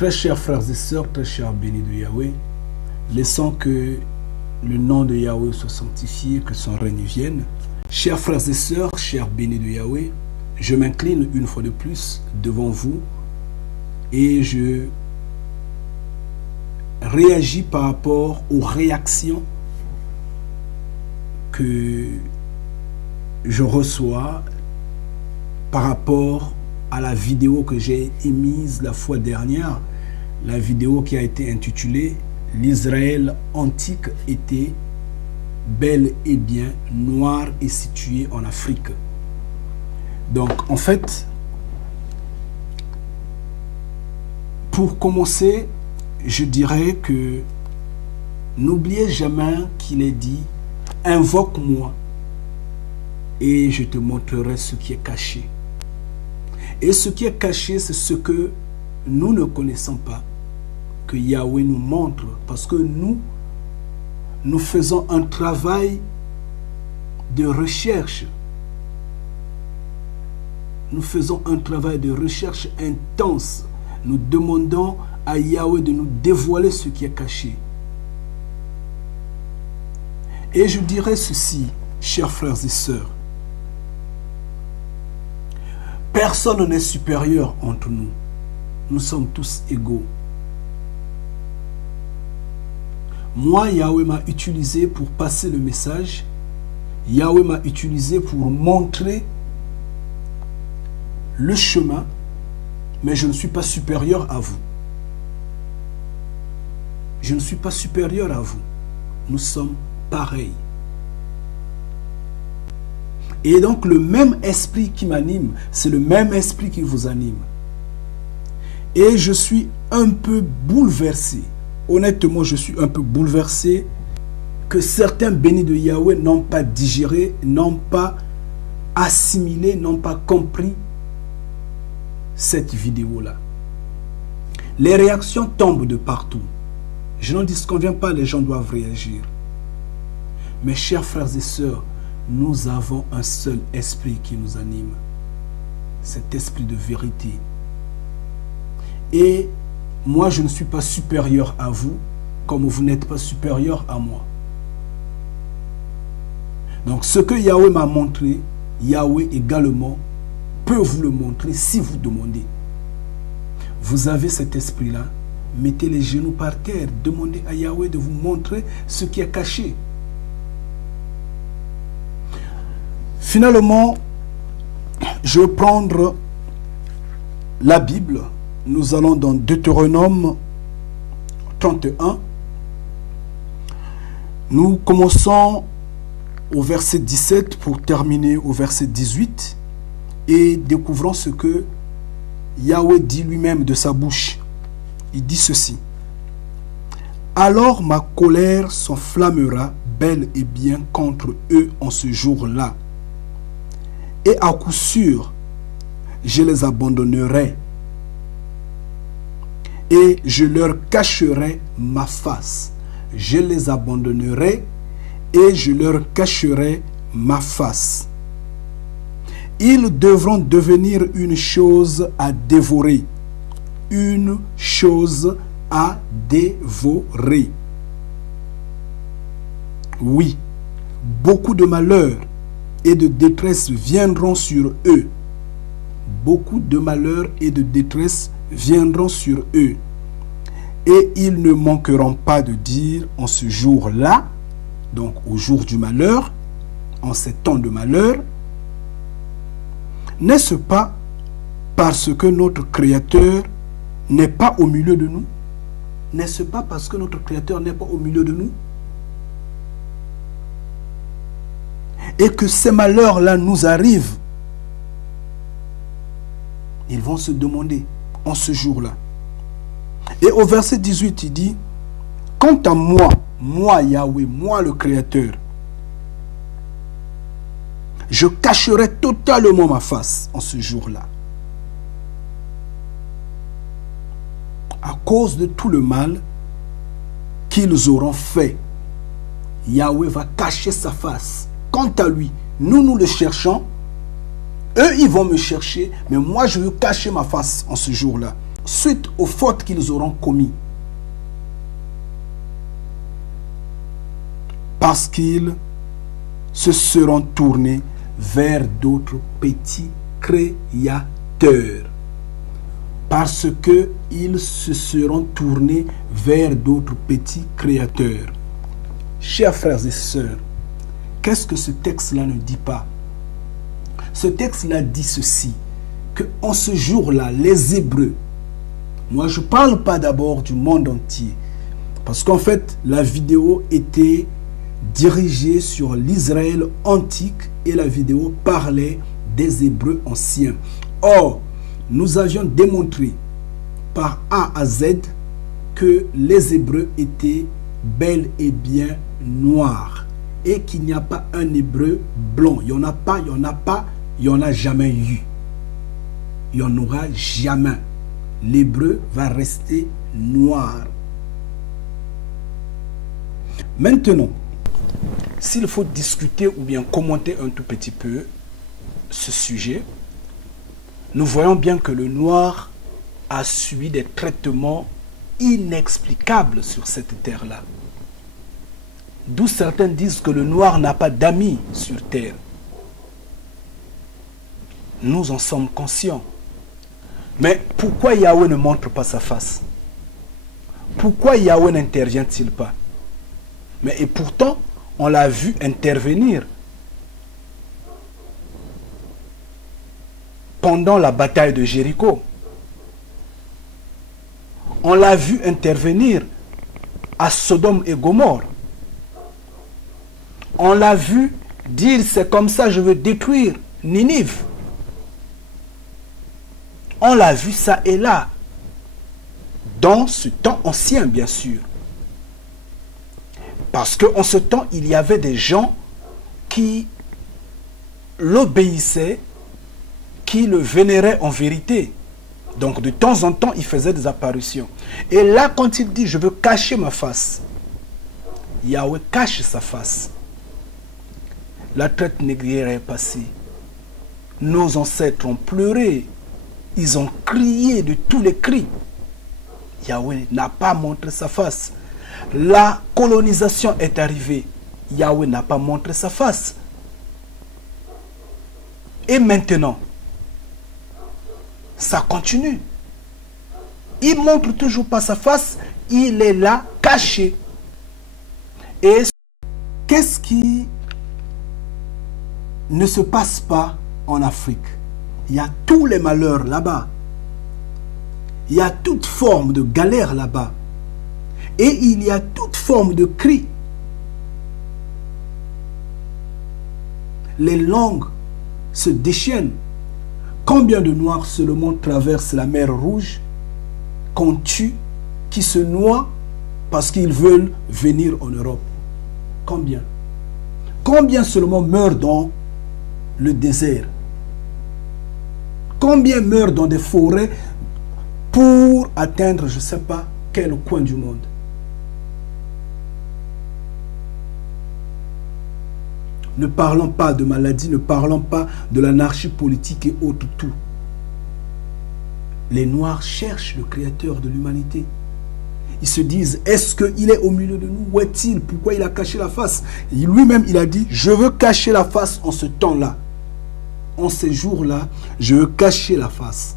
Très chers frères et sœurs, très chers bénis de Yahweh, laissons que le nom de Yahweh soit sanctifié, que son règne vienne. Chers frères et sœurs, chers bénis de Yahweh, je m'incline une fois de plus devant vous et je réagis par rapport aux réactions que je reçois par rapport à la vidéo que j'ai émise la fois dernière, la vidéo qui a été intitulée « L'Israël antique était bel et bien noir et situé en Afrique ». Donc, en fait, pour commencer, je dirais que n'oubliez jamais qu'il est dit « Invoque-moi et je te montrerai ce qui est caché ». Et ce qui est caché, c'est ce que nous ne connaissons pas, que Yahweh nous montre, parce que nous faisons un travail de recherche. Nous faisons un travail de recherche intense. Nous demandons à Yahweh de nous dévoiler ce qui est caché. Et je dirais ceci, chers frères et sœurs. Personne n'est supérieur entre nous. Nous sommes tous égaux. Moi, Yahweh m'a utilisé pour passer le message. Yahweh m'a utilisé pour montrer le chemin, mais je ne suis pas supérieur à vous. Je ne suis pas supérieur à vous. Nous sommes pareils. Et donc le même esprit qui m'anime, c'est le même esprit qui vous anime. Et je suis un peu bouleversé. Honnêtement, je suis un peu bouleversé que certains bénis de Yahweh n'ont pas digéré, n'ont pas assimilé, n'ont pas compris cette vidéo-là. Les réactions tombent de partout. Je n'en disconviens pas, les gens doivent réagir. Mes chers frères et sœurs, nous avons un seul esprit qui nous anime. Cet esprit de vérité. Et moi, je ne suis pas supérieur à vous, comme vous n'êtes pas supérieur à moi. Donc, ce que Yahweh m'a montré, Yahweh également peut vous le montrer si vous demandez. Vous avez cet esprit-là, mettez les genoux par terre, demandez à Yahweh de vous montrer ce qui est caché. Finalement, je vais prendre la Bible. Nous allons dans Deutéronome 31. Nous commençons au verset 17 pour terminer au verset 18 et découvrons ce que Yahweh dit lui-même de sa bouche. Il dit ceci. « Alors ma colère s'enflammera bel et bien contre eux en ce jour-là. Et à coup sûr, je les abandonnerai et je leur cacherai ma face. Je les abandonnerai et je leur cacherai ma face. Ils devront devenir une chose à dévorer. Une chose à dévorer. Oui, beaucoup de malheurs et de détresse viendront sur eux. Beaucoup de malheurs et de détresse viendront sur eux. Et ils ne manqueront pas de dire en ce jour-là, donc au jour du malheur, en ces temps de malheur, n'est-ce pas parce que notre Créateur n'est pas au milieu de nous? N'est-ce pas parce que notre Créateur n'est pas au milieu de nous? Et que ces malheurs-là nous arrivent, ils vont se demander en ce jour-là. Et au verset 18, il dit, « Quant à moi, moi Yahweh, moi le Créateur, je cacherai totalement ma face en ce jour-là. À cause de tout le mal qu'ils auront fait, Yahweh va cacher sa face. Quant à lui, nous le cherchons. Eux, ils vont me chercher. Mais moi, je veux cacher ma face en ce jour-là. suite aux fautes qu'ils auront commises. Parce qu'ils se seront tournés vers d'autres petits créateurs. Parce qu'ils se seront tournés vers d'autres petits créateurs. Chers frères et sœurs, qu'est-ce que ce texte-là ne dit pas? Ce texte-là dit ceci, qu'en ce jour-là, les Hébreux, moi je ne parle pas d'abord du monde entier, parce qu'en fait, la vidéo était dirigée sur l'Israël antique et la vidéo parlait des Hébreux anciens. Or, nous avions démontré par A à Z que les Hébreux étaient bel et bien noirs et qu'il n'y a pas un Hébreu blanc. Il n'y en a pas, il n'y en a pas, il n'y en a jamais eu. Il n'y en aura jamais. L'Hébreu va rester noir. Maintenant, s'il faut discuter ou bien commenter un tout petit peu ce sujet, nous voyons bien que le noir a subi des traitements inexplicables sur cette terre-là. D'où certains disent que le noir n'a pas d'amis sur terre. Nous en sommes conscients. Mais pourquoi Yahweh ne montre pas sa face? Pourquoi Yahweh n'intervient-il pas? Mais et pourtant, on l'a vu intervenir pendant la bataille de Jéricho. On l'a vu intervenir à Sodome et Gomorrhe. On l'a vu dire c'est comme ça je veux détruire Ninive. On l'a vu ça et là. Dans ce temps ancien, bien sûr. Parce qu'en ce temps, il y avait des gens qui l'obéissaient, qui le vénéraient en vérité. Donc de temps en temps, il faisait des apparitions. Et là, quand il dit « je veux cacher ma face », Yahweh cache sa face. La traite négrière est passée. Nos ancêtres ont pleuré. Ils ont crié de tous les cris. Yahweh n'a pas montré sa face. La colonisation est arrivée. Yahweh n'a pas montré sa face. Et maintenant, ça continue. Il ne montre toujours pas sa face. Il est là, caché. Et qu'est-ce qui ne se passe pas en Afrique? Il y a tous les malheurs là-bas. Il y a toute forme de galère là-bas. Et il y a toute forme de cris. Les langues se déchaînent. Combien de Noirs seulement traversent la mer Rouge, qu'on tue, qui se noient parce qu'ils veulent venir en Europe? Combien? Combien seulement meurent dans le désert? Combien meurent dans des forêts pour atteindre, je ne sais pas, quel coin du monde? Ne parlons pas de maladie, ne parlons pas de l'anarchie politique et autres tout. Les Noirs cherchent le Créateur de l'humanité. Ils se disent, est-ce qu'il est au milieu de nous? Où est-il? Pourquoi il a caché la face? Lui-même, il a dit, je veux cacher la face en ce temps-là. En ces jours-là, je veux cacher la face.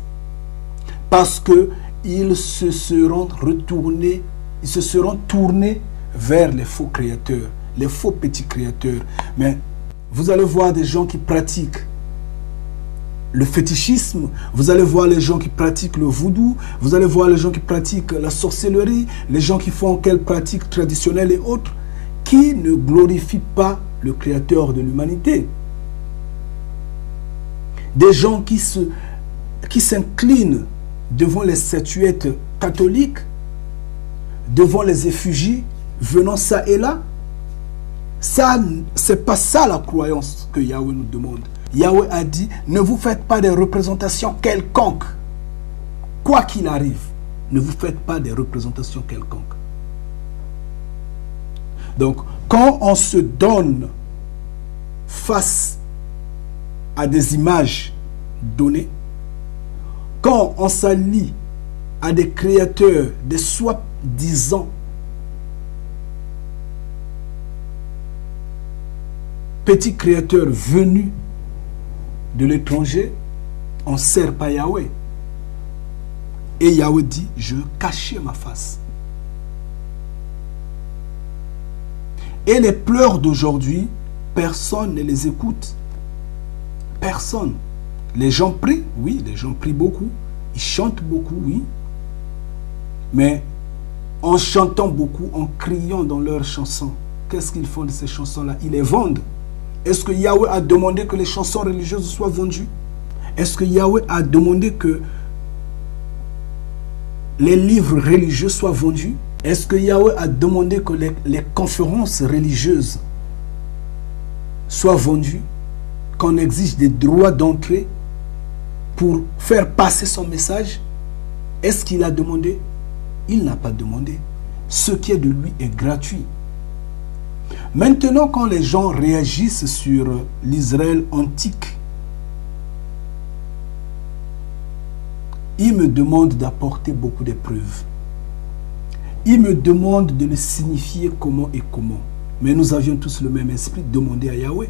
Parce qu'ils se seront retournés, ils se seront tournés vers les faux créateurs, les faux petits créateurs. Mais vous allez voir des gens qui pratiquent le fétichisme, vous allez voir les gens qui pratiquent le voodoo, vous allez voir les gens qui pratiquent la sorcellerie, les gens qui font quelles pratiques traditionnelles et autres, qui ne glorifient pas le Créateur de l'humanité. Des gens qui s'inclinent devant les statuettes catholiques, devant les effigies venant ça et là. Ça, c'est pas ça la croyance que Yahweh nous demande. Yahweh a dit, ne vous faites pas des représentations quelconques. Quoi qu'il arrive, ne vous faites pas des représentations quelconques. Donc, quand on se donne face à des images données, quand on s'allie à des créateurs, des soi-disant petits créateurs venus de l'étranger, on ne sert pas Yahweh. Et Yahweh dit, je cachais ma face. Et les pleurs d'aujourd'hui, personne ne les écoute. Personne. Les gens prient, oui, les gens prient beaucoup. Ils chantent beaucoup, oui. Mais en chantant beaucoup, en criant dans leurs chansons, qu'est-ce qu'ils font de ces chansons-là? Ils les vendent. Est-ce que Yahweh a demandé que les chansons religieuses soient vendues? Est-ce que Yahweh a demandé que les livres religieux soient vendus? Est-ce que Yahweh a demandé que les conférences religieuses soient vendues? Qu'on exige des droits d'entrée pour faire passer son message? Est-ce qu'il a demandé? Il n'a pas demandé. Ce qui est de lui est gratuit. Maintenant, quand les gens réagissent sur l'Israël antique, ils me demandent d'apporter beaucoup de preuves. Ils me demandent de le signifier comment et comment. Mais nous avions tous le même esprit, demandez à Yahweh.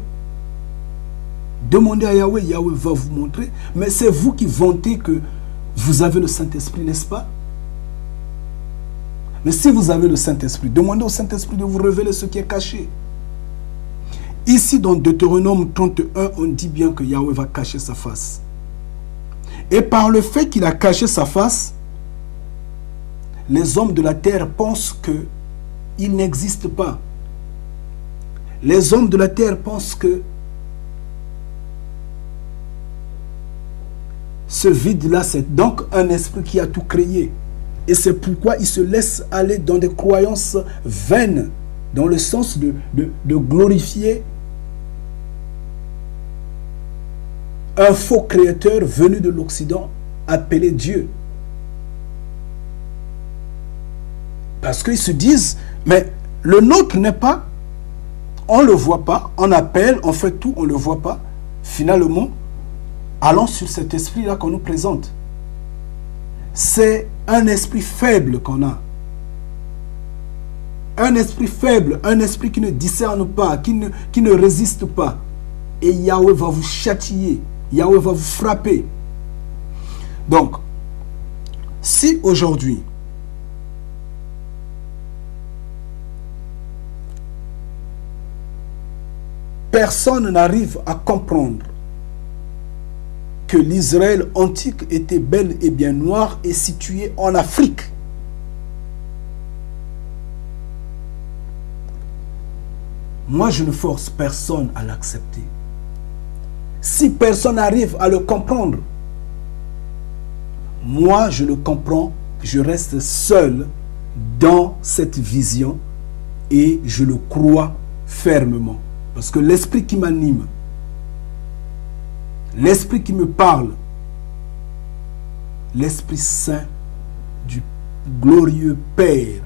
Demandez à Yahweh, Yahweh va vous montrer. Mais c'est vous qui vantez que vous avez le Saint-Esprit, n'est-ce pas? Mais si vous avez le Saint-Esprit, demandez au Saint-Esprit de vous révéler ce qui est caché. Ici, dans Deutéronome 31, on dit bien que Yahweh va cacher sa face. Et par le fait qu'il a caché sa face, les hommes de la terre pensent qu'il n'existe pas. Les hommes de la terre pensent que ce vide-là, c'est donc un esprit qui a tout créé. Et c'est pourquoi ils se laissent aller dans des croyances vaines, dans le sens de glorifier un faux créateur venu de l'Occident, appelé Dieu. Parce qu'ils se disent, mais le nôtre n'est pas, on ne le voit pas, on appelle, on fait tout, on ne le voit pas. Finalement, allons sur cet esprit-là qu'on nous présente. C'est un esprit faible qu'on a. Un esprit faible, un esprit qui ne discerne pas, qui ne résiste pas. Et Yahweh va vous châtier, Yahweh va vous frapper. Donc, si aujourd'hui, personne n'arrive à comprendre que l'Israël antique était bel et bien noir et situé en Afrique. Moi, je ne force personne à l'accepter. Si personne n'arrive à le comprendre, moi, je le comprends, je reste seul dans cette vision et je le crois fermement. Parce que l'esprit qui m'anime, l'esprit qui me parle, l'Esprit Saint du glorieux Père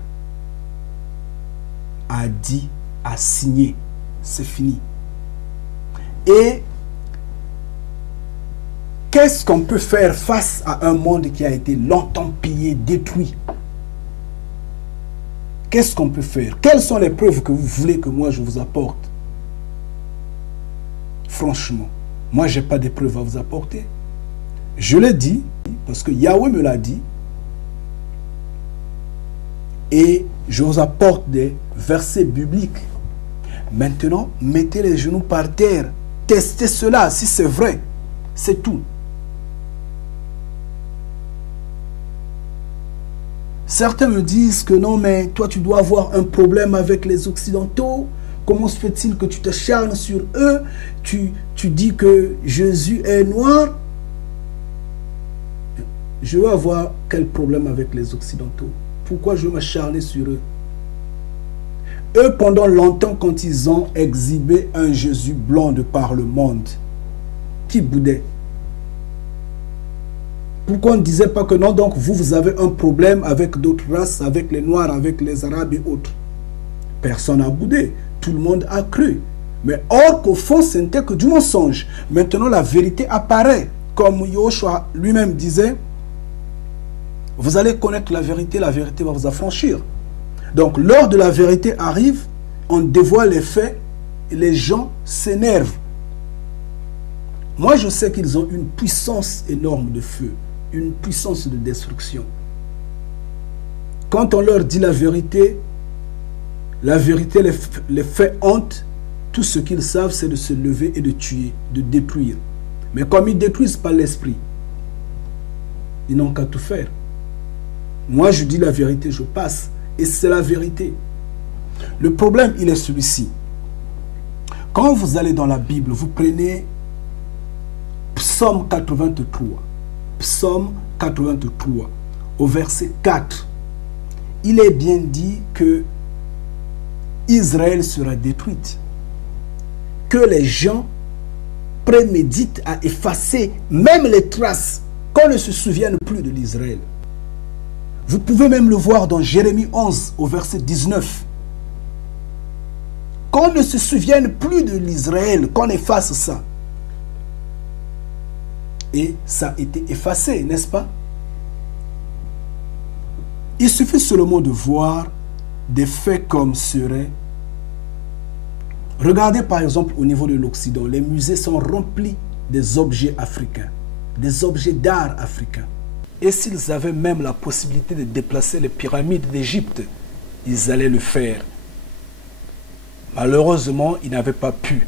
a dit, a signé, c'est fini. Et qu'est-ce qu'on peut faire face à un monde qui a été longtemps pillé, détruit? Qu'est-ce qu'on peut faire? Quelles sont les preuves que vous voulez que moi je vous apporte? Franchement, moi je n'ai pas de preuves à vous apporter. Je l'ai dit, parce que Yahweh me l'a dit, et je vous apporte des versets bibliques. Maintenant, mettez les genoux par terre, testez cela, si c'est vrai, c'est tout. Certains me disent que non, mais toi tu dois avoir un problème avec les Occidentaux. Comment se fait-il que tu t'acharnes sur eux? Tu dis que Jésus est noir. Je veux avoir quel problème avec les Occidentaux? Pourquoi je veux m'acharner sur eux? Eux, pendant longtemps, quand ils ont exhibé un Jésus blanc de par le monde, qui boudait? Pourquoi on ne disait pas que non, donc vous avez un problème avec d'autres races, avec les Noirs, avec les Arabes et autres? Personne n'a boudé. Tout le monde a cru. Mais or qu'au fond, ce n'était que du mensonge. Maintenant, la vérité apparaît. Comme Yoshua lui-même disait, Vous allez connaître la vérité va vous affranchir. Donc, lors de la vérité arrive, on dévoile les faits et les gens s'énervent. Moi, je sais qu'ils ont une puissance énorme de feu, une puissance de destruction. Quand on leur dit la vérité les fait honte. Tout ce qu'ils savent, c'est de se lever et de tuer, de détruire. Mais comme ils ne détruisent pas l'esprit, ils n'ont qu'à tout faire. Moi, je dis la vérité, je passe. Et c'est la vérité. Le problème, il est celui-ci. Quand vous allez dans la Bible, vous prenez Psaume 83. Psaume 83, au verset 4. Il est bien dit que Israël sera détruite. Que les gens préméditent à effacer même les traces, qu'on ne se souvienne plus de l'Israël. Vous pouvez même le voir dans Jérémie 11, au verset 19. Qu'on ne se souvienne plus de l'Israël, qu'on efface ça. Et ça a été effacé, n'est-ce pas? Il suffit seulement de voir des faits comme seraient. Regardez par exemple au niveau de l'Occident, les musées sont remplis des objets africains, des objets d'art africains. Et s'ils avaient même la possibilité de déplacer les pyramides d'Égypte, ils allaient le faire. Malheureusement, ils n'avaient pas pu.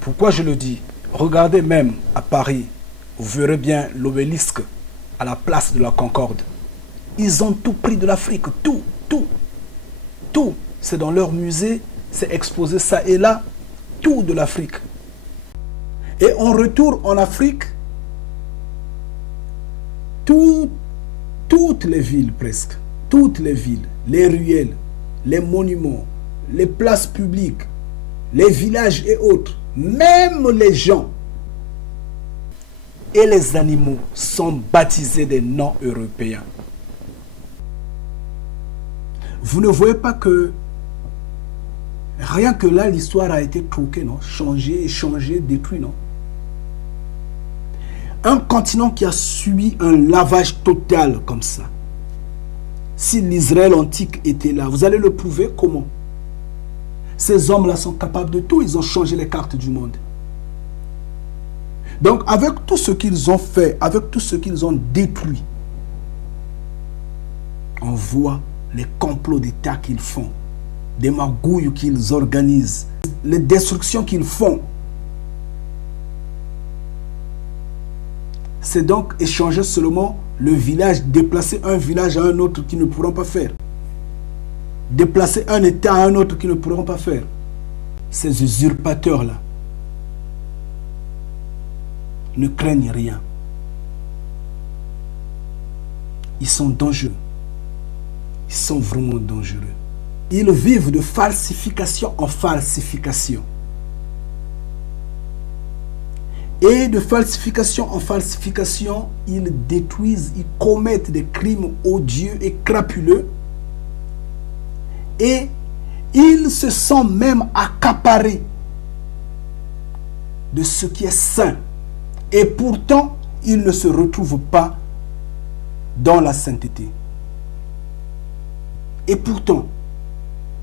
Pourquoi je le dis? Regardez même à Paris, vous verrez bien l'obélisque à la place de la Concorde. Ils ont tout pris de l'Afrique, tout. C'est dans leur musée, c'est exposé ça et là, tout de l'Afrique. Et on retourne en Afrique, toutes les villes presque, toutes les villes, les ruelles, les monuments, les places publiques, les villages et autres, même les gens et les animaux sont baptisés des noms européens. Vous ne voyez pas que rien que là, l'histoire a été troquée, non? Changée, échangée, détruite, non? Un continent qui a subi un lavage total comme ça. Si l'Israël antique était là, vous allez le prouver comment? Ces hommes-là sont capables de tout, ils ont changé les cartes du monde. Donc, avec tout ce qu'ils ont fait, avec tout ce qu'ils ont détruit, on voit les complots d'État qu'ils font, des magouilles qu'ils organisent, les destructions qu'ils font. C'est donc échanger seulement le village, déplacer un village à un autre qui ne pourront pas faire. Déplacer un État à un autre qui ne pourront pas faire. Ces usurpateurs-là ne craignent rien. Ils sont dangereux. Ils sont vraiment dangereux. Ils vivent de falsification en falsification. Et de falsification en falsification, ils détruisent, ils commettent des crimes odieux et crapuleux. Et ils se sont même accaparés de ce qui est saint. Et pourtant, ils ne se retrouvent pas dans la sainteté. Et pourtant,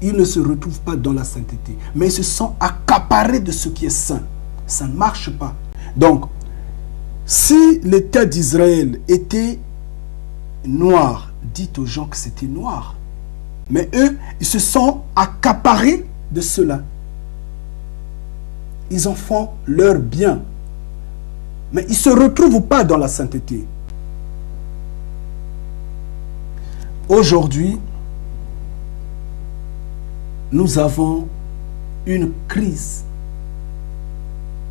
ils ne se retrouvent pas dans la sainteté. Mais ils se sont accaparés de ce qui est saint. Ça ne marche pas. Donc, si l'État d'Israël était noir, dites aux gens que c'était noir. Mais eux, ils se sont accaparés de cela. Ils en font leur bien. Mais ils ne se retrouvent pas dans la sainteté. Aujourd'hui, nous avons une crise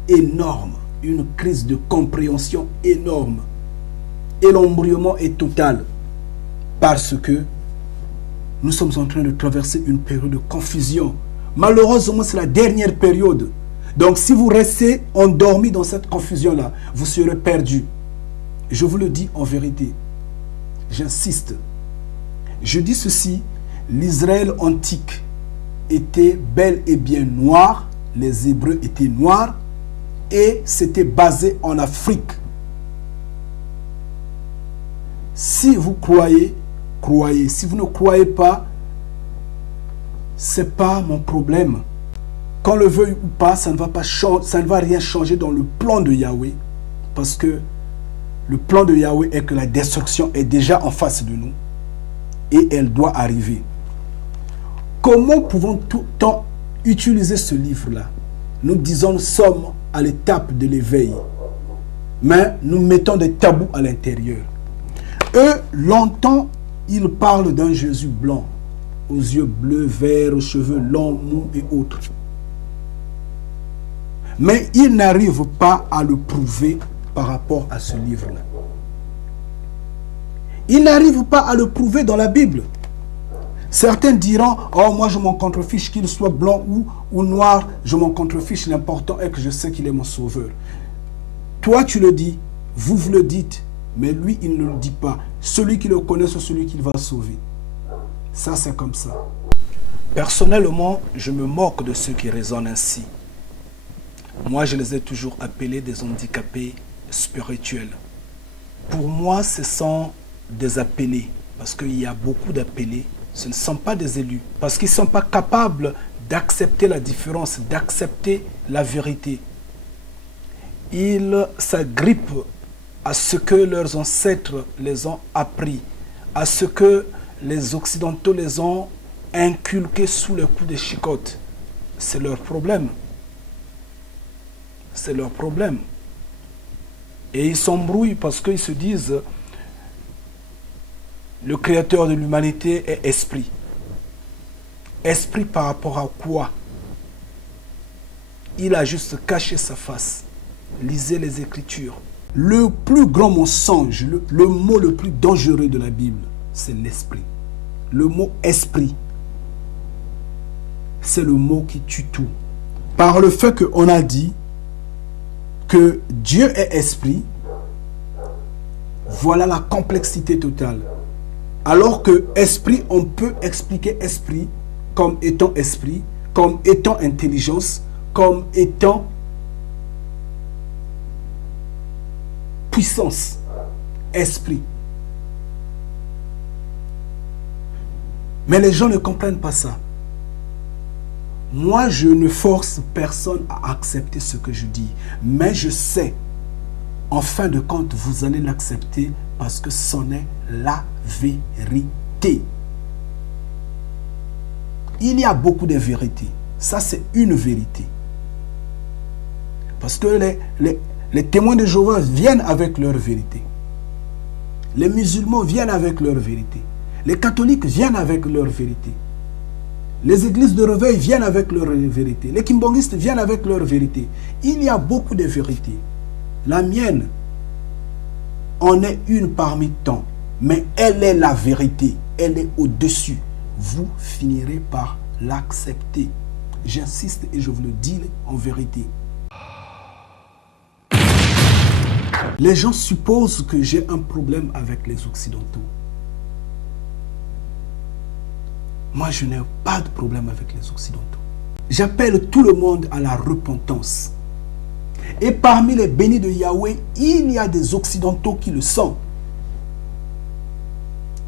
énorme, une crise de compréhension énorme. Et l'embrayement est total parce que nous sommes en train de traverser une période de confusion. Malheureusement, c'est la dernière période. Donc, si vous restez endormi dans cette confusion-là, vous serez perdu. Je vous le dis en vérité. J'insiste. Je dis ceci, l'Israël antique était bel et bien noir, les Hébreux étaient noirs, et c'était basé en Afrique. Si vous croyez, croyez. Si vous ne croyez pas, c'est pas mon problème. Qu'on le veuille ou pas, ça ne va rien changer dans le plan de Yahweh. Parce que le plan de Yahweh est que la destruction est déjà en face de nous. Et elle doit arriver. Comment pouvons tout le temps utiliser ce livre-là? Nous disons, nous sommes à l'étape de l'éveil. Mais nous mettons des tabous à l'intérieur. Eux, longtemps, ils parlent d'un Jésus blanc, aux yeux bleus, verts, aux cheveux longs, mous et autres. Mais ils n'arrivent pas à le prouver par rapport à ce livre-là. Ils n'arrivent pas à le prouver dans la Bible. Certains diront, oh moi je m'en contrefiche qu'il soit blanc ou noir, je m'en contrefiche, l'important est que je sais qu'il est mon sauveur. Toi tu le dis, vous le dites, mais lui il ne le dit pas. Celui qui le connaît, c'est celui qu'il va sauver. Ça c'est comme ça. Personnellement, je me moque de ceux qui raisonnent ainsi. Moi, je les ai toujours appelés des handicapés spirituels. Pour moi, ce sont des appelés, parce qu'il y a beaucoup d'appelés. Ce ne sont pas des élus, parce qu'ils ne sont pas capables d'accepter la différence, d'accepter la vérité. Ils s'agrippent à ce que leurs ancêtres les ont appris, à ce que les Occidentaux les ont inculqués sous le coup des chicottes. C'est leur problème. C'est leur problème. Et ils s'embrouillent parce qu'ils se disent le créateur de l'humanité est esprit. Esprit par rapport à quoi? Il a juste caché sa face. Lisez les Écritures. Le plus grand mensonge, le mot le plus dangereux de la Bible, c'est l'esprit. Le mot esprit, c'est le mot qui tue tout. Par le fait qu'on a dit que Dieu est esprit, voilà la complexité totale. Alors que esprit, on peut expliquer esprit comme étant intelligence, comme étant puissance, esprit. Mais les gens ne comprennent pas ça. Moi, je ne force personne à accepter ce que je dis. Mais je sais, en fin de compte, vous allez l'accepter parce que c'en est la vérité. Il y a beaucoup de vérités. Ça, c'est une vérité. Parce que les témoins de Jéhovah viennent avec leur vérité. Les musulmans viennent avec leur vérité. Les catholiques viennent avec leur vérité. Les églises de réveil viennent avec leur vérité. Les kimbongistes viennent avec leur vérité. Il y a beaucoup de vérités. La mienne en est une parmi tant. Mais elle est la vérité. Elle est au-dessus. Vous finirez par l'accepter. J'insiste et je vous le dis en vérité. Les gens supposent que j'ai un problème avec les Occidentaux. Moi, je n'ai pas de problème avec les Occidentaux. J'appelle tout le monde à la repentance. Et parmi les bénis de Yahweh, il y a des Occidentaux qui le sont.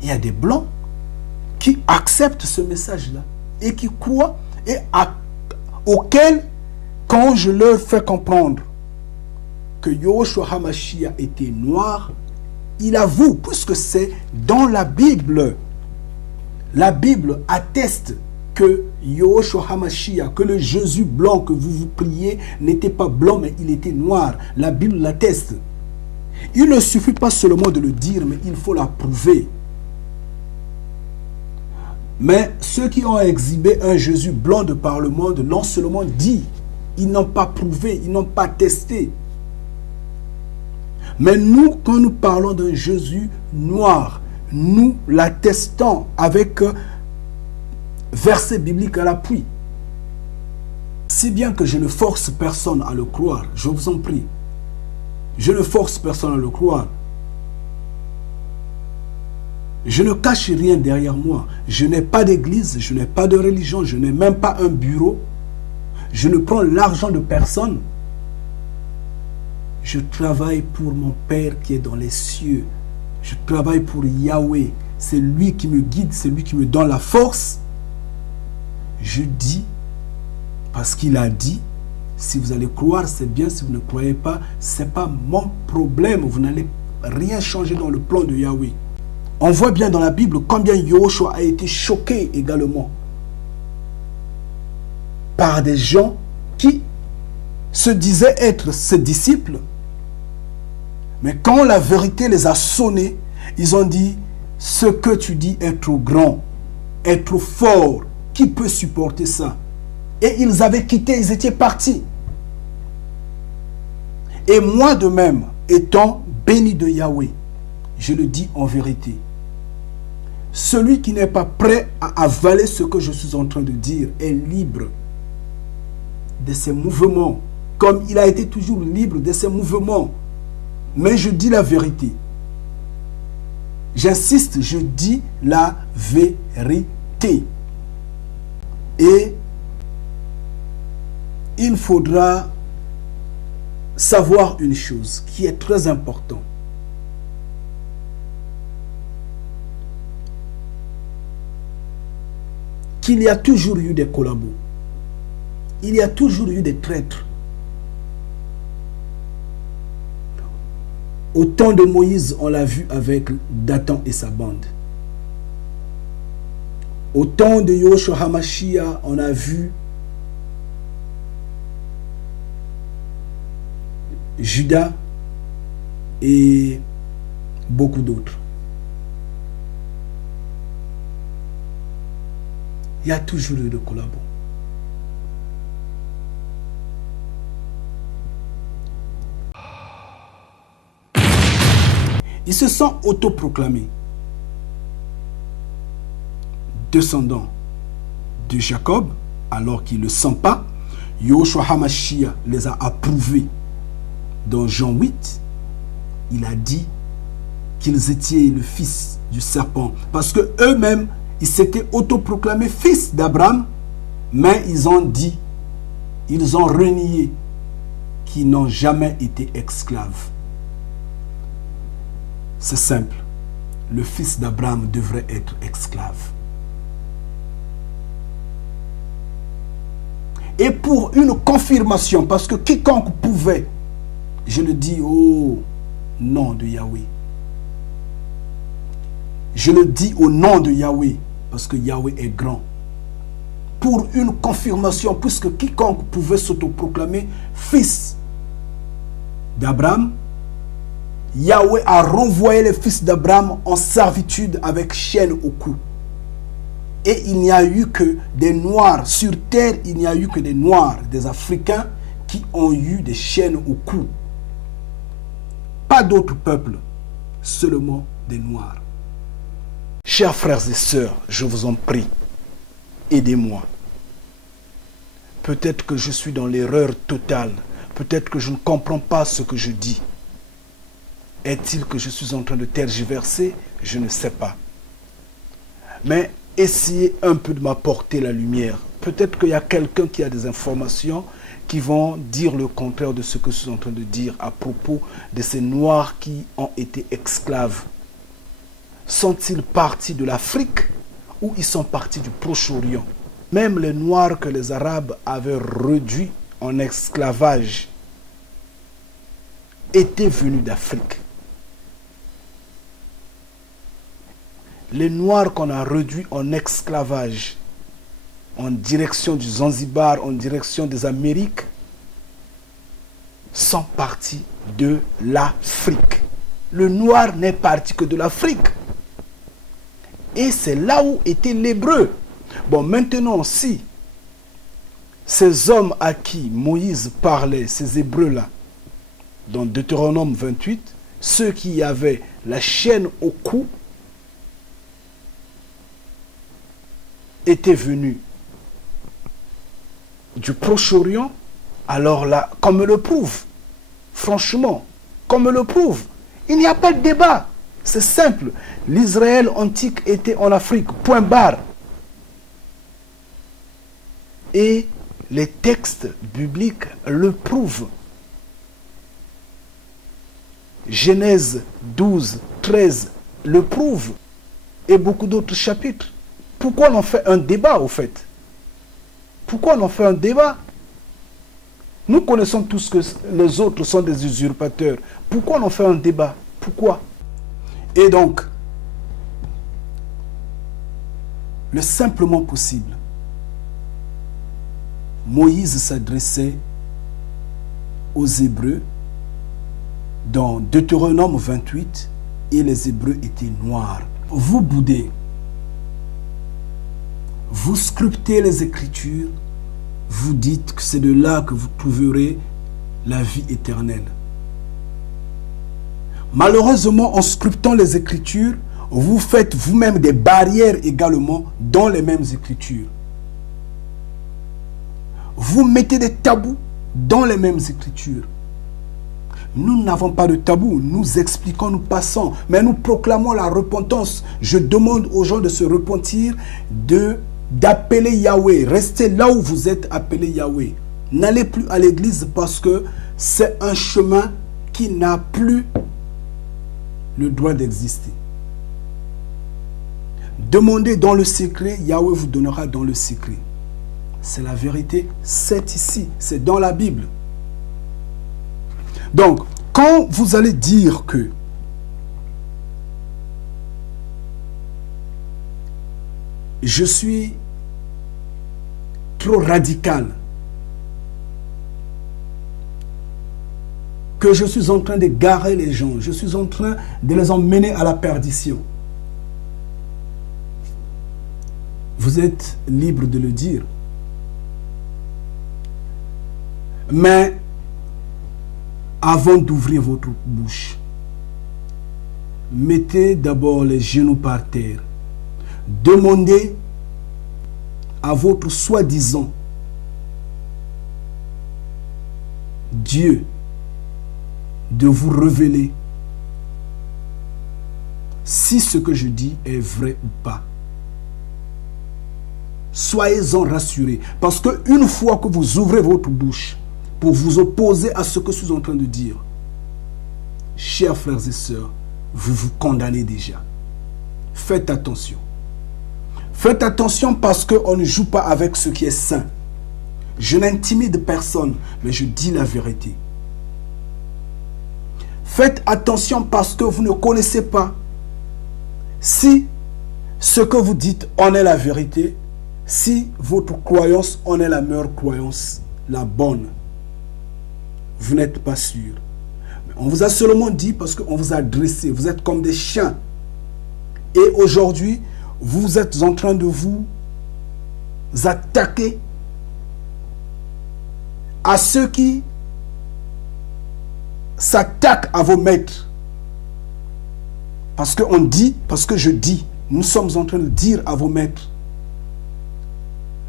Il y a des Blancs qui acceptent ce message-là et qui croient et auxquels, quand je leur fais comprendre que Yahushua HaMashiach était noir, il avoue, puisque c'est dans la Bible. La Bible atteste que Yahushua HaMashiach, que le Jésus blanc que vous priez, n'était pas blanc, mais il était noir. La Bible l'atteste. Il ne suffit pas seulement de le dire, mais il faut l'approuver. Mais ceux qui ont exhibé un Jésus blanc de par le monde l'ont seulement dit. Ils n'ont pas prouvé, ils n'ont pas testé. Mais nous, quand nous parlons d'un Jésus noir, nous l'attestons avec verset biblique à l'appui. Si bien que je ne force personne à le croire, je vous en prie. Je ne force personne à le croire. Je ne cache rien derrière moi. Je n'ai pas d'église, je n'ai pas de religion, je n'ai même pas un bureau. Je ne prends l'argent de personne. Je travaille pour mon Père qui est dans les cieux. Je travaille pour Yahweh. C'est lui qui me guide, c'est lui qui me donne la force. Je dis, parce qu'il a dit, si vous allez croire, c'est bien. Si vous ne croyez pas, ce n'est pas mon problème. Vous n'allez rien changer dans le plan de Yahweh. On voit bien dans la Bible combien Yahushua a été choqué également par des gens qui se disaient être ses disciples. Mais quand la vérité les a sonnés, ils ont dit, ce que tu dis est trop grand, est trop fort. Qui peut supporter ça? Et ils avaient quitté, ils étaient partis. Et moi de même, étant béni de Yahweh, je le dis en vérité, celui qui n'est pas prêt à avaler ce que je suis en train de dire est libre de ses mouvements, comme il a été toujours libre de ses mouvements. Mais je dis la vérité. J'insiste, je dis la vérité. Et il faudra savoir une chose qui est très importante. Qu'il y a toujours eu des collabos. Il y a toujours eu des traîtres. Au temps de Moïse, on l'a vu avec Dathan et sa bande. Au temps de Yahushua HaMashiach, on a vu Judas et beaucoup d'autres. Il y a toujours eu de collabos. Ils se sont autoproclamés descendants de Jacob, alors qu'ils ne le sont pas. Yahushua HaMashiach les a approuvés. Dans Jean 8, il a dit qu'ils étaient le fils du serpent. Parce que eux-mêmes, ils s'étaient autoproclamés fils d'Abraham, mais ils ont dit, ils ont renié qu'ils n'ont jamais été esclaves. C'est simple. Le fils d'Abraham devrait être esclave. Et pour une confirmation, parce que quiconque pouvait, je le dis au nom de Yahweh. Je le dis au nom de Yahweh, parce que Yahweh est grand. Pour une confirmation, puisque quiconque pouvait s'autoproclamer fils d'Abraham, Yahweh a renvoyé les fils d'Abraham en servitude avec chaîne au cou. Et il n'y a eu que des Noirs. Sur terre, il n'y a eu que des Noirs, des Africains qui ont eu des chaînes au cou. Pas d'autres peuples, seulement des Noirs. Chers frères et sœurs, je vous en prie, aidez-moi. Peut-être que je suis dans l'erreur totale. Peut-être que je ne comprends pas ce que je dis. Est-il que je suis en train de tergiverser? Je ne sais pas. Mais essayez un peu de m'apporter la lumière. Peut-être qu'il y a quelqu'un qui a des informations qui vont dire le contraire de ce que je suis en train de dire à propos de ces Noirs qui ont été esclaves. Sont-ils partis de l'Afrique ou ils sont partis du Proche-Orient? Même les Noirs que les Arabes avaient réduits en esclavage étaient venus d'Afrique. Les Noirs qu'on a réduits en esclavage en direction du Zanzibar, en direction des Amériques, sont partis de l'Afrique. Le Noir n'est parti que de l'Afrique. Et c'est là où était l'Hébreu. Bon, maintenant, si ces hommes à qui Moïse parlait, ces Hébreux-là, dans Deutéronome 28, ceux qui avaient la chaîne au cou, étaient venus du Proche-Orient, alors là, qu'on me le prouve, franchement, qu'on me le prouve, il n'y a pas de débat, c'est simple, l'Israël antique était en Afrique, point barre. Et les textes bibliques le prouvent. Genèse 12, 13 le prouve. Et beaucoup d'autres chapitres. Pourquoi on en fait un débat, au fait? Pourquoi on en fait un débat? Nous connaissons tous que les autres sont des usurpateurs. Pourquoi on en fait un débat? Pourquoi? Et donc, le simplement possible, Moïse s'adressait aux Hébreux dans Deutéronome 28 et les Hébreux étaient noirs. Vous boudez, vous scrutez les Écritures, vous dites que c'est de là que vous trouverez la vie éternelle. Malheureusement, en scrutant les Écritures, vous faites vous-même des barrières également dans les mêmes Écritures. Vous mettez des tabous dans les mêmes Écritures. Nous n'avons pas de tabou, nous expliquons, nous passons, mais nous proclamons la repentance. Je demande aux gens de se repentir, d'appeler Yahweh. Restez là où vous êtes, appelez Yahweh. N'allez plus à l'église parce que c'est un chemin qui n'a plus le droit d'exister. Demandez dans le secret, Yahweh vous donnera dans le secret. C'est la vérité, c'est ici, c'est dans la Bible. Donc, quand vous allez dire que je suis trop radical, que je suis en train d'égarer les gens, je suis en train de les emmener à la perdition, vous êtes libre de le dire. Mais avant d'ouvrir votre bouche, mettez d'abord les genoux par terre. Demandez à votre soi-disant Dieu de vous révéler si ce que je dis est vrai ou pas. Soyez-en rassurés, parce qu'une fois que vous ouvrez votre bouche pour vous opposer à ce que je suis en train de dire, chers frères et sœurs, vous vous condamnez déjà. Faites attention. Faites attention parce qu'on ne joue pas avec ce qui est saint. Je n'intimide personne, mais je dis la vérité. Faites attention parce que vous ne connaissez pas si ce que vous dites en est la vérité, si votre croyance en est la meilleure croyance, la bonne. Vous n'êtes pas sûr. Mais on vous a seulement dit parce qu'on vous a dressé. Vous êtes comme des chiens. Et aujourd'hui, vous êtes en train de vous attaquer à ceux qui s'attaquent à vos maîtres. Parce qu'on dit, parce que je dis, nous sommes en train de dire à vos maîtres,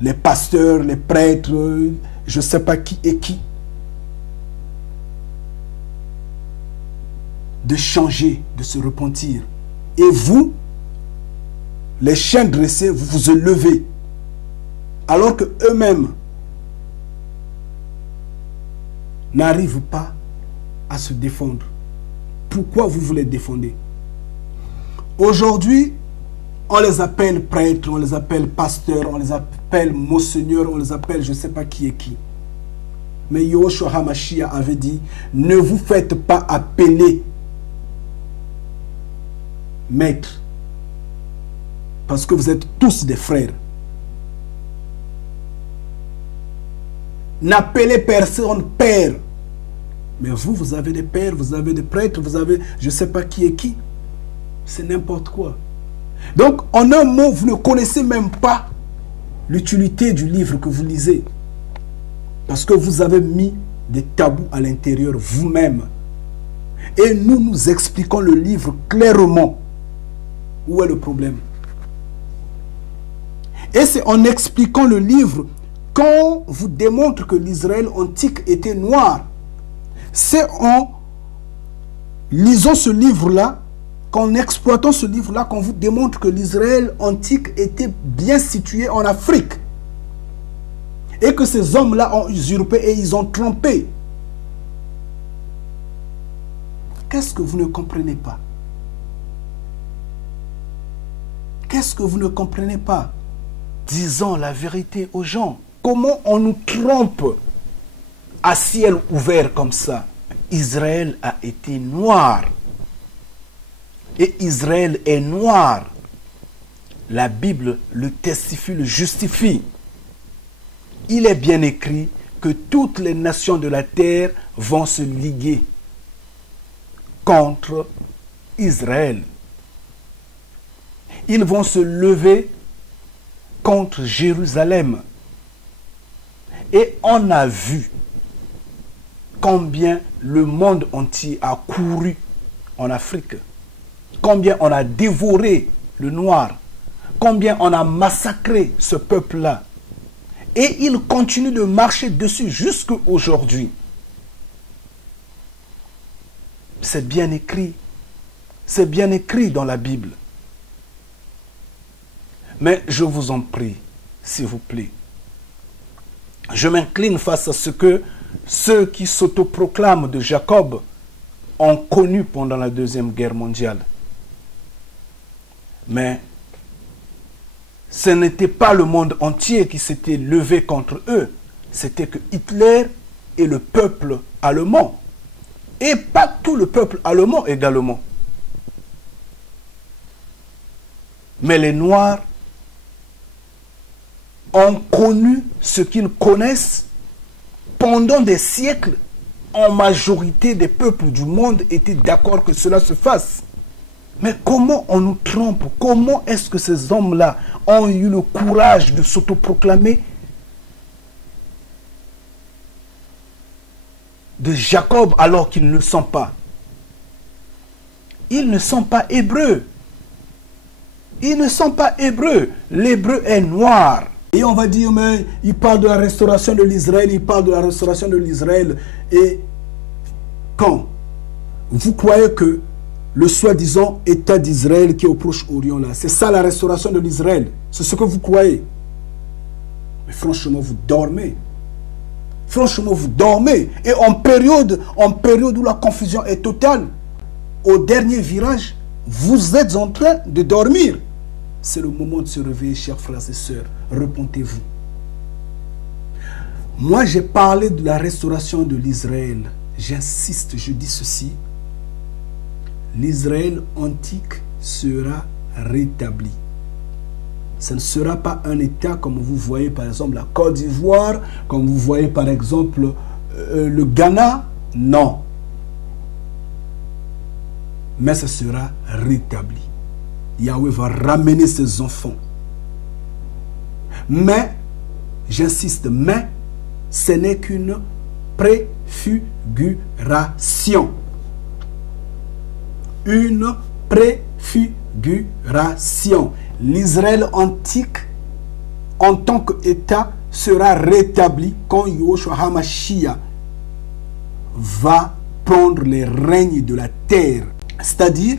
les pasteurs, les prêtres, je ne sais pas qui et qui, de changer, de se repentir. Et vous, les chiens dressés, vous vous levez. Alors que eux-mêmes n'arrivent pas à se défendre. Pourquoi vous les défendez? Aujourd'hui, on les appelle prêtres, on les appelle pasteurs, on les appelle monseigneurs, on les appelle je ne sais pas qui est qui. Mais Yahushua HaMashiach avait dit, ne vous faites pas appeler maître, parce que vous êtes tous des frères. N'appelez personne père. Mais vous, vous avez des pères, vous avez des prêtres, vous avez je ne sais pas qui est qui. C'est n'importe quoi. Donc, en un mot, vous ne connaissez même pas l'utilité du livre que vous lisez. Parce que vous avez mis des tabous à l'intérieur vous-même. Et nous, nous expliquons le livre clairement. Où est le problème? Et c'est en expliquant le livre qu'on vous démontre que l'Israël antique était noir. C'est en lisant ce livre-là, qu'en exploitant ce livre-là, qu'on vous démontre que l'Israël antique était bien situé en Afrique. Et que ces hommes-là ont usurpé et ils ont trompé. Qu'est-ce que vous ne comprenez pas? Qu'est-ce que vous ne comprenez pas? Disons la vérité aux gens. Comment on nous trompe à ciel ouvert comme ça? Israël a été noir. Et Israël est noir. La Bible le testifie, le justifie. Il est bien écrit que toutes les nations de la terre vont se liguer contre Israël. Ils vont se lever contre Jérusalem. Et on a vu combien le monde entier a couru en Afrique. Combien on a dévoré le noir. Combien on a massacré ce peuple-là. Et il continue de marcher dessus jusqu'à aujourd'hui. C'est bien écrit. C'est bien écrit dans la Bible. Mais je vous en prie, s'il vous plaît. Je m'incline face à ce que ceux qui s'autoproclament de Jacob ont connu pendant la Deuxième Guerre mondiale. Mais ce n'était pas le monde entier qui s'était levé contre eux. C'était que Hitler et le peuple allemand. Et pas tout le peuple allemand également. Mais les Noirs ont connu ce qu'ils connaissent pendant des siècles. En majorité des peuples du monde étaient d'accord que cela se fasse. Mais comment on nous trompe? Comment est-ce que ces hommes-là ont eu le courage de s'autoproclamer de Jacob alors qu'ils ne le sont pas? Ils ne sont pas hébreux. Ils ne sont pas hébreux. L'hébreu est noir. Et on va dire, mais il parle de la restauration de l'Israël, il parle de la restauration de l'Israël. Et quand vous croyez que le soi-disant État d'Israël qui est au Proche-Orient, là, c'est ça la restauration de l'Israël? C'est ce que vous croyez? Mais franchement, vous dormez. Franchement, vous dormez. Et en période où la confusion est totale, au dernier virage, vous êtes en train de dormir. C'est le moment de se réveiller, chers frères et sœurs. Repentez-vous. Moi, j'ai parlé de la restauration de l'Israël. J'insiste, je dis ceci. L'Israël antique sera rétabli. Ce ne sera pas un État comme vous voyez par exemple la Côte d'Ivoire, comme vous voyez par exemple le Ghana. Non. Mais ce sera rétabli. Yahweh va ramener ses enfants. Mais, j'insiste, mais, ce n'est qu'une préfiguration. Une préfiguration. L'Israël antique, en tant qu'État, sera rétabli quand Yahushua HaMashiach va prendre les règnes de la terre. C'est-à-dire,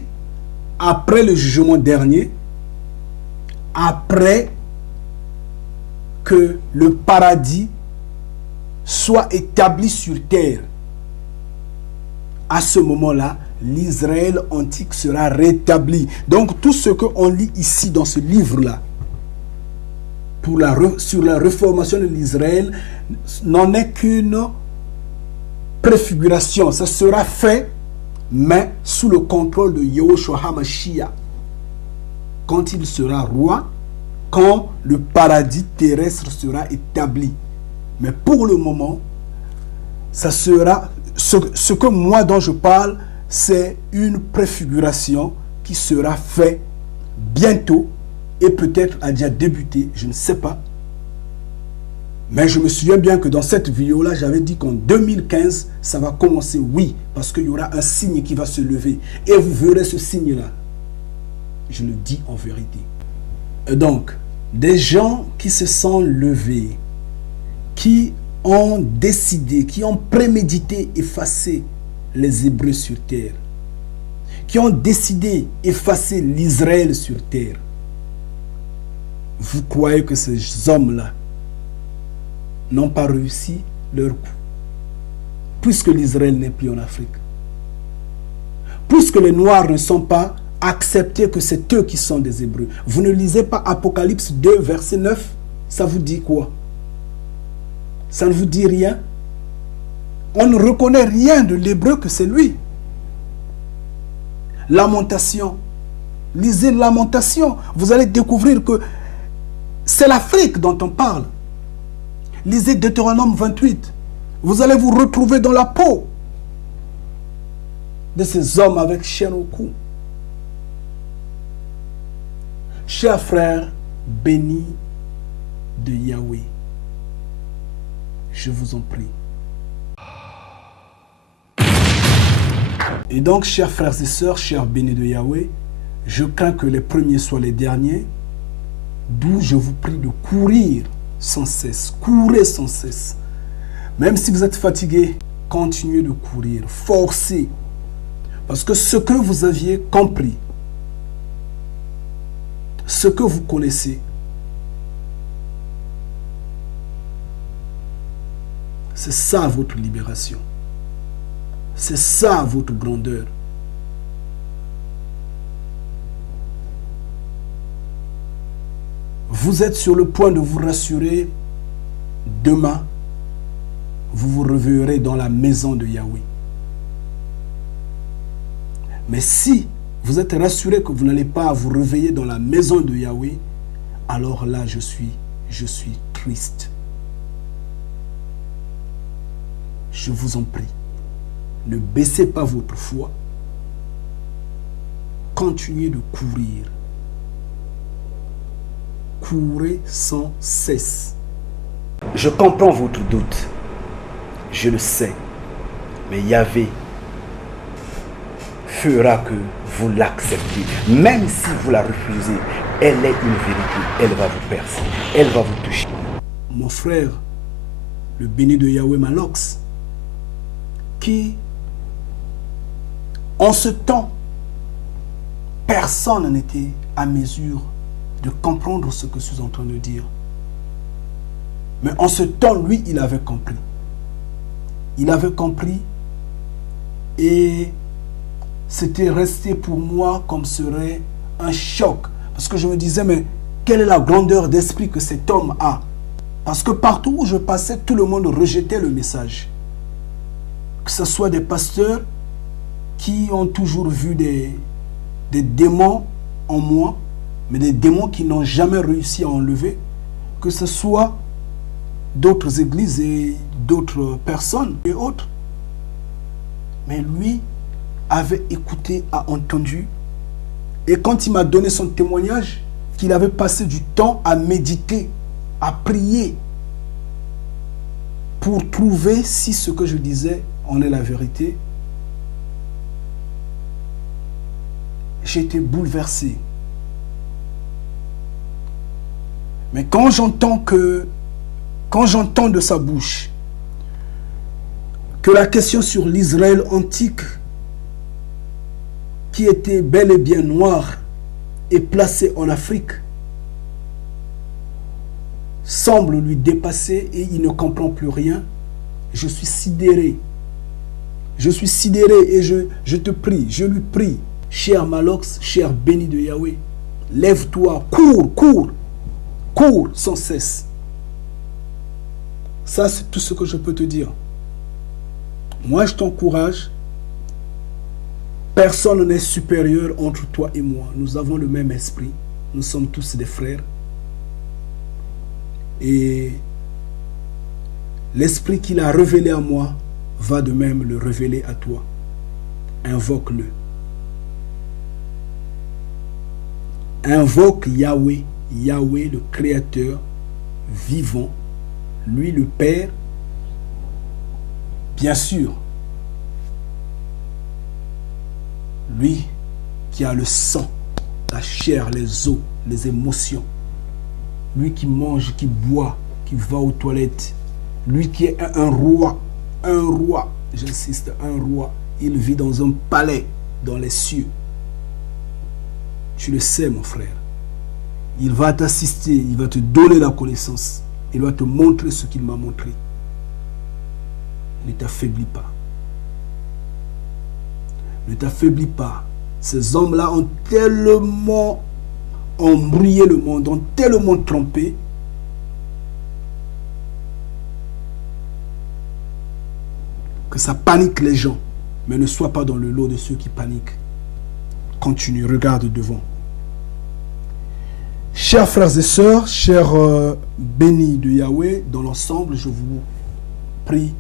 après le jugement dernier, après que le paradis soit établi sur terre, à ce moment-là, l'Israël antique sera rétabli. Donc tout ce qu'on lit ici dans ce livre-là, sur la réformation de l'Israël, n'en est qu'une préfiguration. Ça sera fait, mais sous le contrôle de Yahushua HaMashiach. Quand il sera roi, quand le paradis terrestre sera établi. Mais pour le moment, ça sera ce que moi dont je parle, c'est une préfiguration qui sera faite bientôt et peut-être a déjà débuté, je ne sais pas. Mais je me souviens bien que dans cette vidéo-là, j'avais dit qu'en 2015, ça va commencer, oui, parce qu'il y aura un signe qui va se lever. Et vous verrez ce signe-là. Je le dis en vérité. Et donc, des gens qui se sont levés, qui ont décidé, qui ont prémédité effacer les Hébreux sur terre, qui ont décidé effacer l'Israël sur terre. Vous croyez que ces hommes-là n'ont pas réussi leur coup, puisque l'Israël n'est plus en Afrique, puisque les Noirs ne sont pas acceptez que c'est eux qui sont des Hébreux. Vous ne lisez pas Apocalypse 2, verset 9. Ça vous dit quoi? Ça ne vous dit rien? On ne reconnaît rien de l'hébreu que c'est lui. Lamentation. Lisez Lamentation. Vous allez découvrir que c'est l'Afrique dont on parle. Lisez Deutéronome 28. Vous allez vous retrouver dans la peau de ces hommes avec chaîne au cou. Chers frères, bénis de Yahweh, je vous en prie. Et donc, chers frères et sœurs, chers bénis de Yahweh, je crains que les premiers soient les derniers, d'où je vous prie de courir sans cesse, courez sans cesse. Même si vous êtes fatigué, continuez de courir, forcez. Parce que ce que vous aviez compris, ce que vous connaissez, c'est ça votre libération. C'est ça votre grandeur. Vous êtes sur le point de vous rassurer. Demain, vous vous réveillerez dans la maison de Yahweh. Mais si vous êtes rassuré que vous n'allez pas vous réveiller dans la maison de Yahweh, alors là, je suis triste. Je vous en prie, ne baissez pas votre foi. Continuez de courir. Courez sans cesse. Je comprends votre doute. Je le sais. Mais Yahvé fera que vous l'acceptez. Même si vous la refusez, elle est une vérité. Elle va vous percer. Elle va vous toucher. Mon frère, le béni de Yahweh Malox, qui, en ce temps, personne n'était à mesure de comprendre ce que je suis en train de dire. Mais en ce temps, lui, il avait compris. Il avait compris et c'était resté pour moi comme serait un choc. Parce que je me disais, mais quelle est la grandeur d'esprit que cet homme a? Parce que partout où je passais, tout le monde rejetait le message. Que ce soit des pasteurs qui ont toujours vu des démons en moi, mais des démons qui n'ont jamais réussi à enlever, que ce soit d'autres églises et d'autres personnes et autres. Mais lui avait écouté, a entendu, et quand il m'a donné son témoignage, qu'il avait passé du temps à méditer, à prier, pour trouver si ce que je disais en est la vérité, j'ai été bouleversé. Mais quand j'entends de sa bouche que la question sur l'Israël antique, qui était bel et bien noir et placé en Afrique, semble lui dépasser et il ne comprend plus rien, je suis sidéré. Je suis sidéré et je te prie, je lui prie, cher Malox, cher béni de Yahweh, lève-toi, cours, cours, cours sans cesse. Ça, c'est tout ce que je peux te dire. Moi, je t'encourage. Personne n'est supérieur entre toi et moi. Nous avons le même esprit. Nous sommes tous des frères. Et l'esprit qu'il a révélé à moi va de même le révéler à toi. Invoque-le. Invoque Yahweh, Yahweh le Créateur vivant, lui le Père, bien sûr, lui qui a le sang, la chair, les os, les émotions, lui qui mange, qui boit, qui va aux toilettes, lui qui est un roi, j'insiste, un roi, il vit dans un palais, dans les cieux. Tu le sais, mon frère. Il va t'assister, il va te donner la connaissance. Il va te montrer ce qu'il m'a montré. Ne t'affaiblis pas. Ne t'affaiblis pas. Ces hommes-là ont tellement embrouillé le monde, ont tellement trompé, que ça panique les gens. Mais ne sois pas dans le lot de ceux qui paniquent. Continue, regarde devant. Chers frères et sœurs, chers bénis de Yahweh, dans l'ensemble, je vous prie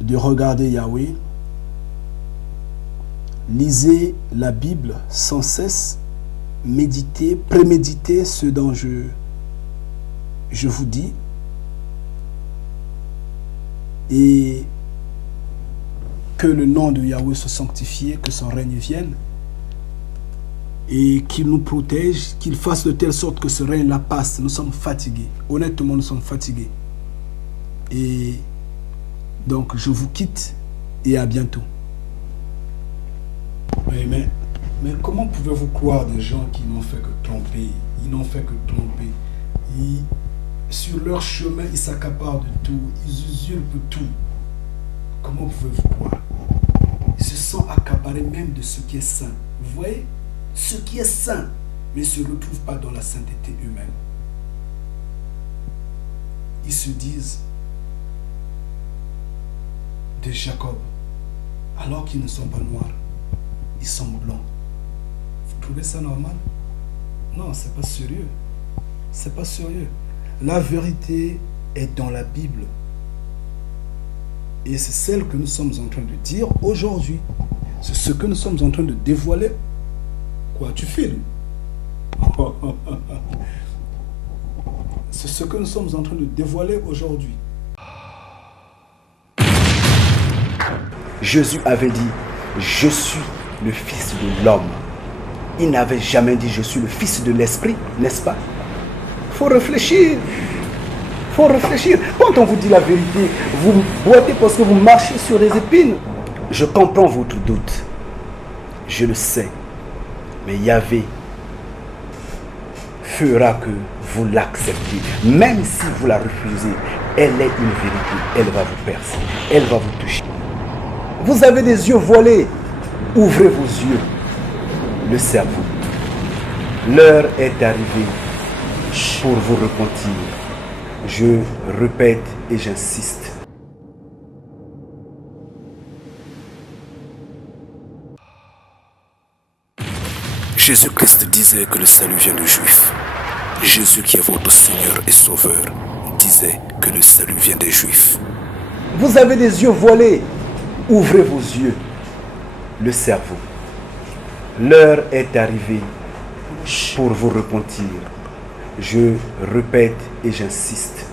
de regarder Yahweh. Lisez la Bible sans cesse, méditez, préméditez ce dont je vous dis, et que le nom de Yahweh soit sanctifié, que son règne vienne, et qu'il nous protège, qu'il fasse de telle sorte que ce règne la passe. Nous sommes fatigués, honnêtement nous sommes fatigués. Et donc je vous quitte et à bientôt. Oui, mais comment pouvez-vous croire des gens qui n'ont fait que tromper? Ils n'ont fait que tromper. Sur leur chemin, ils s'accaparent de tout. Ils usurpent tout. Comment pouvez-vous croire? Ils se sont accaparés même de ce qui est saint. Vous voyez? Ce qui est saint, mais ne se retrouve pas dans la sainteté humaine. Ils se disent de Jacob, alors qu'ils ne sont pas noirs. Ils sont blancs. Vous trouvez ça normal? Non, c'est pas sérieux. C'est pas sérieux. La vérité est dans la Bible. Et c'est celle que nous sommes en train de dire aujourd'hui. C'est ce que nous sommes en train de dévoiler. Quoi, tu filmes? C'est ce que nous sommes en train de dévoiler aujourd'hui. Jésus avait dit, je suis le Fils de l'homme. Il n'avait jamais dit, je suis le Fils de l'Esprit, n'est-ce pas? Il faut réfléchir. Il faut réfléchir. Quand on vous dit la vérité, vous boitez parce que vous marchez sur des épines. Je comprends votre doute. Je le sais. Mais Yahvé fera que vous l'acceptez. Même si vous la refusez, elle est une vérité. Elle va vous percer. Elle va vous toucher. Vous avez des yeux voilés. Ouvrez vos yeux. Le cerveau. L'heure est arrivée pour vous repentir. Je répète et j'insiste. Jésus-Christ disait que le salut vient des Juifs. Jésus qui est votre Seigneur et Sauveur disait que le salut vient des Juifs. Vous avez des yeux voilés. Ouvrez vos yeux. Le cerveau. L'heure est arrivée pour vous repentir. Je répète et j'insiste.